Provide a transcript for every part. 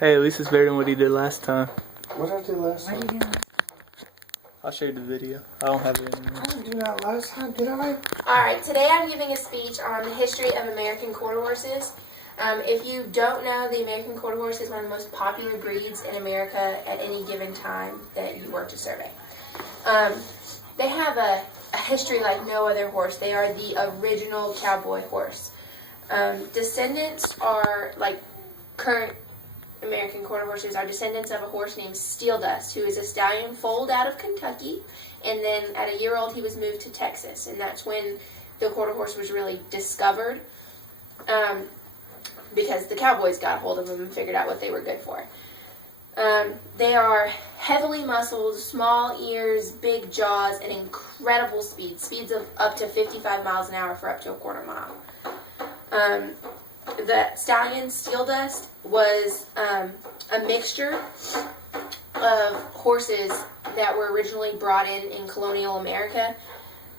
Hey, at least it's better than what he did last time. What did I do last time? What did you do? I'll show you the video. I don't have it anymore. I didn't do that last time, did I? Alright, today I'm giving a speech on the history of American quarter horses. If you don't know, the American quarter horse is one of the most popular breeds in America at any given time that you worked a survey. They have a history like no other horse. They are the original cowboy horse. Descendants are, like current American quarter horses, are descendants of a horse named Steel Dust, who is a stallion foaled out of Kentucky, and then at a year old he was moved to Texas, and that's when the quarter horse was really discovered, because the cowboys got hold of them and figured out what they were good for. They are heavily muscled, small ears, big jaws, and incredible speeds of up to 55 miles an hour for up to a quarter mile. The stallion Steel Dust was a mixture of horses that were originally brought in colonial America.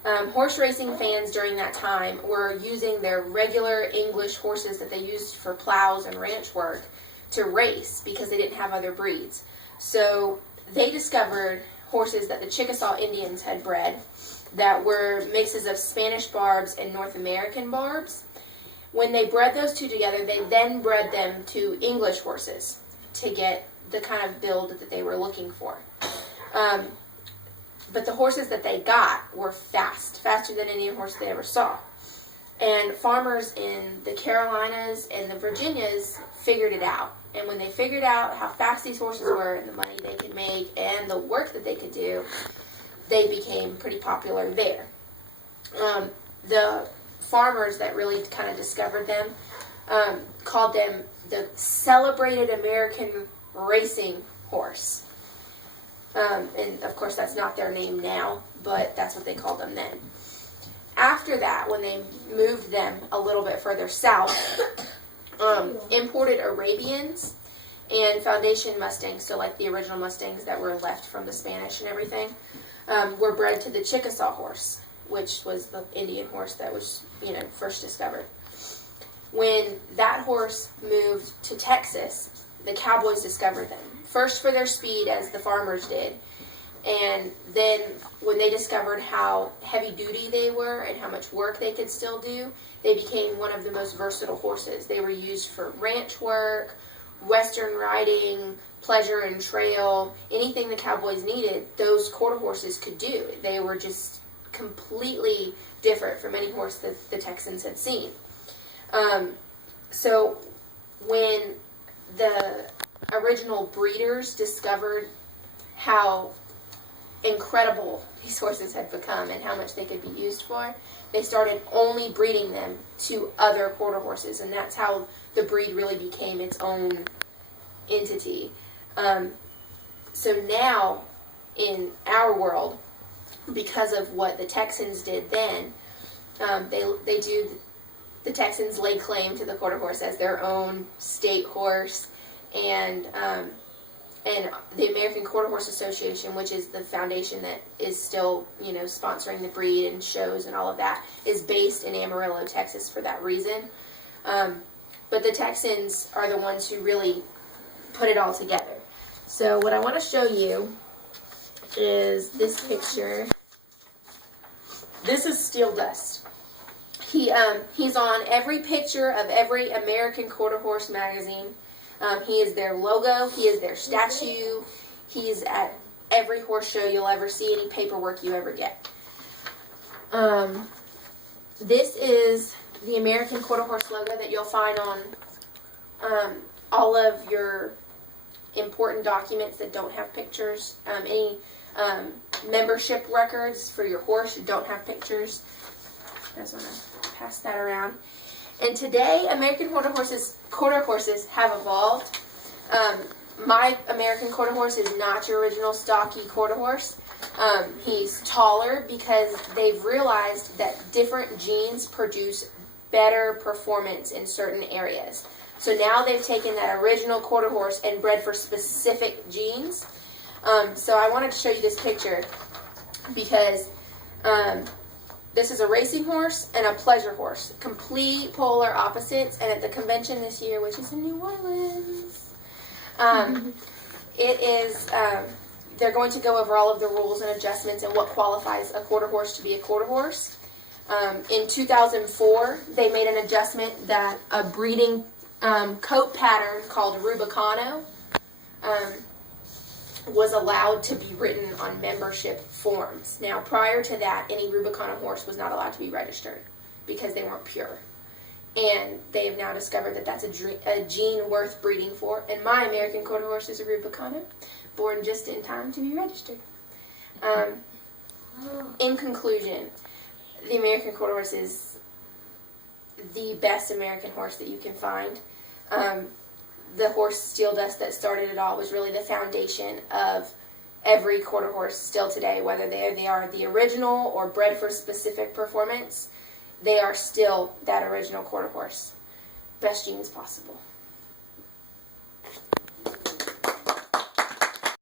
Horse racing fans during that time were using their regular English horses that they used for plows and ranch work to race because they didn't have other breeds. So they discovered horses that the Chickasaw Indians had bred that were mixes of Spanish barbs and North American barbs. When they bred those two together, they then bred them to English horses to get the kind of build that they were looking for. But the horses that they got were faster than any horse they ever saw. And farmers in the Carolinas and the Virginias figured it out. And when they figured out how fast these horses were and the money they could make and the work that they could do, they became pretty popular there. The farmers that really kind of discovered them called them the celebrated American racing horse. And of course that's not their name now, but that's what they called them then. After that, when they moved them a little bit further south, imported Arabians and Foundation Mustangs, so like the original Mustangs that were left from the Spanish and everything, were bred to the Chickasaw horse, which was the Indian horse that was, first discovered. When that horse moved to Texas, the cowboys discovered them. First for their speed, as the farmers did, and then when they discovered how heavy duty they were and how much work they could still do, they became one of the most versatile horses. They were used for ranch work, western riding, pleasure and trail, anything the cowboys needed, those quarter horses could do. They were just completely different from any horse that the Texans had seen. So when the original breeders discovered how incredible these horses had become and how much they could be used for, they started only breeding them to other quarter horses, and that's how the breed really became its own entity. So now, in our world, because of what the Texans did then, the Texans lay claim to the quarter horse as their own state horse, and the American Quarter Horse Association, which is the foundation that is still, sponsoring the breed and shows and all of that, is based in Amarillo, Texas for that reason. But the Texans are the ones who really put it all together. So what I want to show you is this picture. This is Steel Dust. He's on every picture of every American Quarter Horse magazine. He is their logo. He is their statue. He's at every horse show you'll ever see, any paperwork you ever get. This is the American Quarter Horse logo that you'll find on all of your important documents that don't have pictures. Any membership records for your horse that don't have pictures. I just want to pass that around. And today, American quarter horses have evolved. My American quarter horse is not your original stocky quarter horse. He's taller because they've realized that different genes produce better performance in certain areas. So now they've taken that original quarter horse and bred for specific genes. So I wanted to show you this picture because This is a racing horse and a pleasure horse, complete polar opposites. And at the convention this year, which is in New Orleans, it is. They're going to go over all of the rules and adjustments and what qualifies a quarter horse to be a quarter horse. In 2004, they made an adjustment that a breeding coat pattern called Rubicano was allowed to be written on membership forms. Now, prior to that, any Rubicano horse was not allowed to be registered because they weren't pure. And they have now discovered that that's a gene worth breeding for. And my American quarter horse is a Rubicano, born just in time to be registered. In conclusion, the American quarter horse is the best American horse that you can find. The horse Steel Dust that started it all was really the foundation of every quarter horse still today, whether they are the original or bred for specific performance. They are still that original quarter horse. Best genes possible.